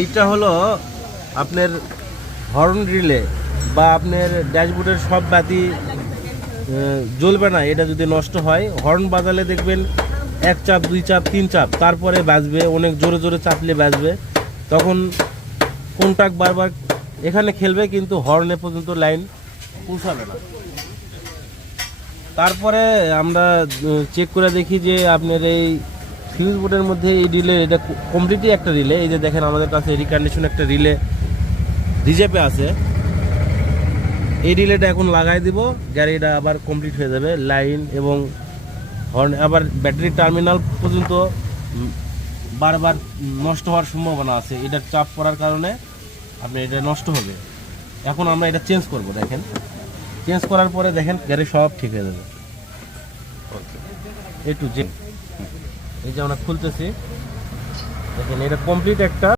এইটা হলো আপনার হর্ন রিলে বা আপনার ড্যাশবোর্ডের সব বাতি জ্বলবে না। এটা যদি নষ্ট হয়, হর্ন বাজালে দেখবেন এক চাপ, দুই চাপ, তিন চাপ, তারপরে বাজবে, অনেক জোরে জোরে চাপলে বাজবে। তখন কন্টাক্ট বারবার এখানে খেলবে, কিন্তু হর্নে পর্যন্ত লাইন পৌঁছাবে না। তারপরে আমরা চেক করে দেখি যে আপনার এই ফিউজ বোর্ডের মধ্যে এই রিলে, এটা কমপ্লিটলি একটা রিলে। এই যে দেখেন আমাদের কাছে রিকন্ডিশন একটা রিলে রিজেপে আছে। এই রিলেটা এখন লাগাই দিব, গাড়িটা আবার কমপ্লিট হয়ে যাবে। লাইন এবং হর্ন আবার ব্যাটারি টার্মিনাল পর্যন্ত বারবার নষ্ট হওয়ার সম্ভাবনা আছে। এটার চাপ পড়ার কারণে আপনি এটা নষ্ট হবে। এখন আমরা এটা চেঞ্জ করব। দেখেন, চেঞ্জ করার পরে দেখেন গাড়ি সব ঠিক হয়ে যাবে। এ টু জেড এই যে আমরা খুলতেছি, দেখেন এটা কমপ্লিট একটা